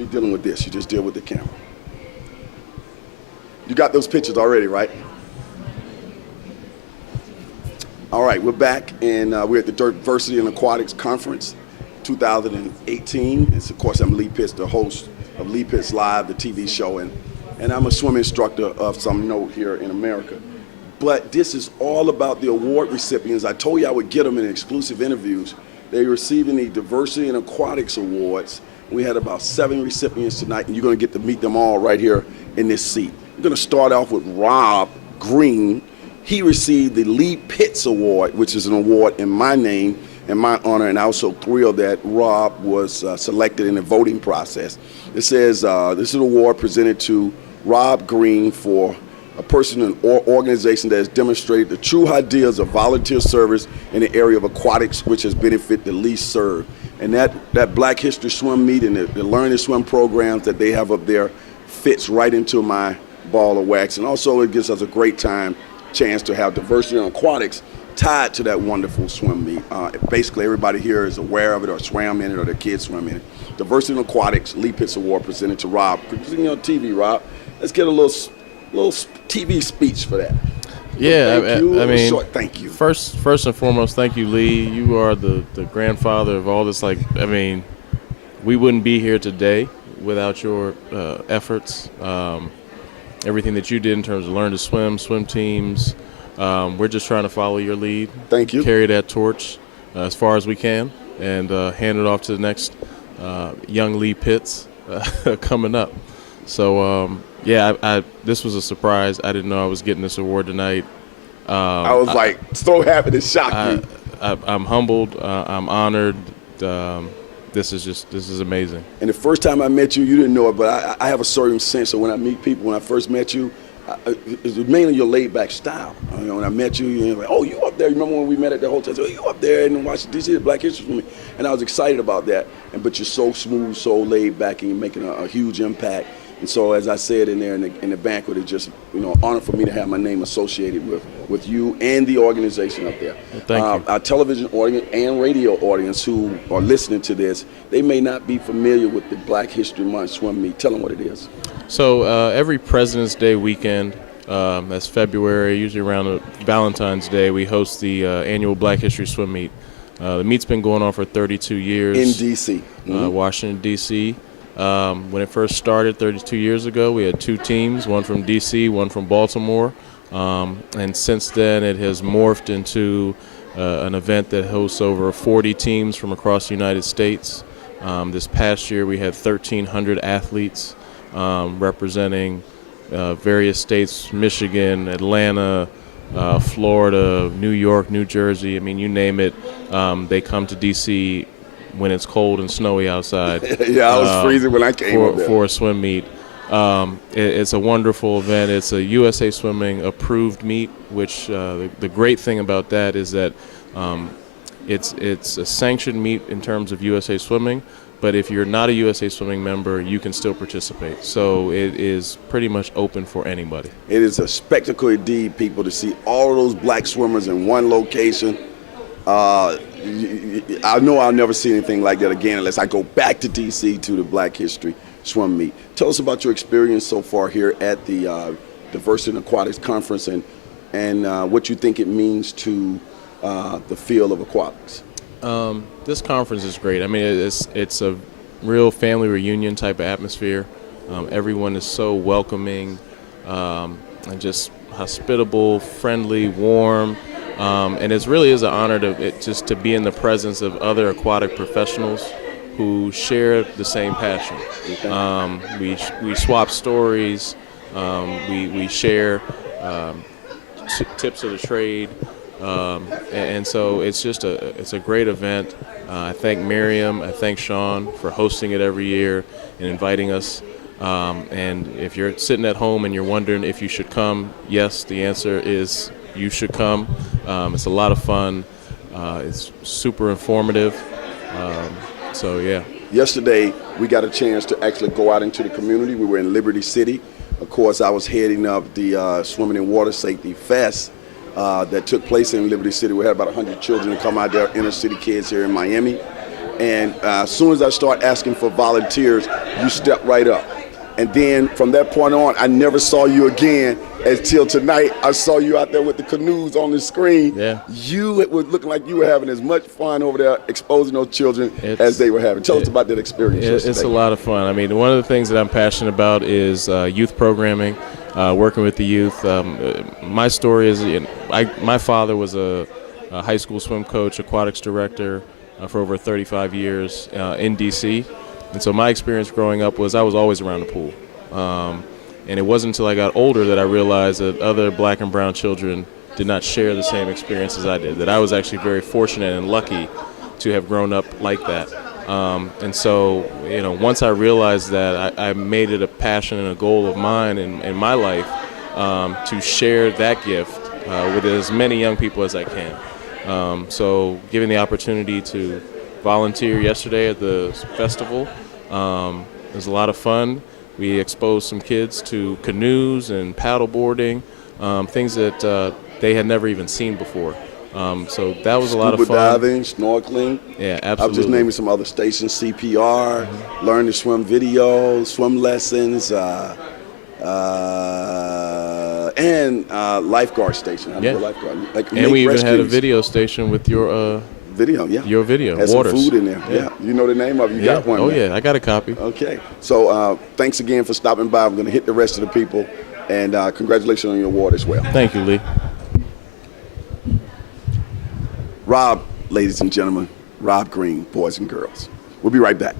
be dealing with this. You just deal with the camera. You got those pictures already, right? All right, we're back, and we're at the Diversity in Aquatics Conference 2018. It's, of course, I'm Lee Pitts, the host of Lee Pitts Live, the TV show, and I'm a swim instructor of some note here in America. But this is all about the award recipients. I told you I would get them in exclusive interviews. They're receiving the Diversity in Aquatics Awards. We had about 7 recipients tonight, and you're going to get to meet them all right here in this seat. We're going to start off with Rob Green. He received the Lee Pitts Award, which is an award in my name and my honor, and I'm so thrilled that Rob was selected in the voting process. It says this is an award presented to Rob Green for a person or organization that has demonstrated the true ideas of volunteer service in the area of aquatics, which has benefited the least served. And that Black History Swim Meet and the Learn to Swim programs that they have up there fits right into my ball of wax. And also it gives us a great chance to have diversity in aquatics tied to that wonderful swim meet. Basically, everybody here is aware of it or swam in it or their kids swim in it. Diversity in Aquatics, Lee Pitts Award presented to Rob. Presenting on TV, Rob. Let's get a little TV speech for that. Yeah, I mean, short thank you. First and foremost, thank you, Lee. You are the grandfather of all this. We wouldn't be here today without your efforts. Everything that you did in terms of learn to swim teams. We're just trying to follow your lead. Thank you. Carry that torch as far as we can and hand it off to the next young Lee Pitts coming up. So, this was a surprise. I didn't know I was getting this award tonight. I was so happy to shock you. I'm humbled. I'm honored. This is amazing. And the first time I met you, you didn't know it, but I have a certain sense of when I meet people. When I first met you, it was mainly your laid-back style. When I met you, you're like, oh, you up there. You remember when we met at the hotel? I said, oh, you up there in Washington, D.C., the Black History for me. And I was excited about that. But you're so smooth, so laid-back, and you're making a huge impact. And so, as I said in there in the banquet, it's just honor for me to have my name associated with you and the organization up there. Well, thank you. Our television audience and radio audience who are listening to this, they may not be familiar with the Black History Month swim meet. Tell them what it is. So every President's Day weekend, that's February, usually around Valentine's Day, we host the annual Black History Swim Meet. The meet's been going on for 32 years. In D.C. Washington, D.C. When it first started 32 years ago, we had 2 teams, one from D.C., one from Baltimore. And since then, it has morphed into an event that hosts over 40 teams from across the United States. This past year, we had 1,300 athletes representing various states, Michigan, Atlanta, Florida, New York, New Jersey. I mean, you name it, they come to D.C. when it's cold and snowy outside. Yeah, I was freezing when I came up there. For a swim meet. It's a wonderful event. It's a USA Swimming approved meet, which the great thing about that is that it's a sanctioned meet in terms of USA Swimming, but if you're not a USA Swimming member, you can still participate. So it is pretty much open for anybody. It is a spectacle indeed, people, to see all of those black swimmers in one location. I know I'll never see anything like that again unless I go back to D.C. to the Black History Swim Meet. Tell us about your experience so far here at the Diversity in Aquatics Conference and what you think it means to the field of aquatics. This conference is great. I mean, it's a real family reunion type of atmosphere. Everyone is so welcoming and just hospitable, friendly, warm. And it really is an honor to be in the presence of other aquatic professionals who share the same passion. We swap stories, we share tips of the trade, and so it's a great event. I thank Miriam, I thank Sean for hosting it every year and inviting us. And if you're sitting at home and you're wondering if you should come, yes, the answer is you should come. It's a lot of fun. It's super informative. So, yeah. Yesterday, we got a chance to actually go out into the community. We were in Liberty City. Of course, I was heading up the Swimming and Water Safety Fest that took place in Liberty City. We had about 100 children come out there, inner city kids here in Miami. And as soon as I start asking for volunteers, you step right up. And then from that point on, I never saw you again until tonight. I saw you out there with the canoes on the screen. Yeah. You was looking like you were having as much fun over there exposing those children as they were having. Tell us about that experience yesterday. It's a lot of fun. I mean, one of the things that I'm passionate about is youth programming, working with the youth. My story is, my father was a high school swim coach, aquatics director for over 35 years in D.C., and so my experience growing up was I was always around the pool. And it wasn't until I got older that I realized that other black and brown children did not share the same experience as I did, that I was actually very fortunate and lucky to have grown up like that. And so, once I realized that, I made it a passion and a goal of mine in my life to share that gift with as many young people as I can. So given the opportunity to volunteer yesterday at the festival, it was a lot of fun. We exposed some kids to canoes and paddle boarding, things that they had never even seen before. So that was a lot of fun. Scuba diving, snorkeling. Yeah, absolutely. I was just naming some other stations, CPR, learn to swim videos, swim lessons, and lifeguard station. Yeah. Lifeguard. And we even had a video station with your video, yeah. Your video, Had Waters. some food in there, yeah. You know the name of it, you got one. Oh, man. yeah, I got a copy. Okay, so thanks again for stopping by. I'm going to hit the rest of the people, and congratulations on your award as well. Thank you, Lee. Rob, ladies and gentlemen, Rob Green, boys and girls. We'll be right back.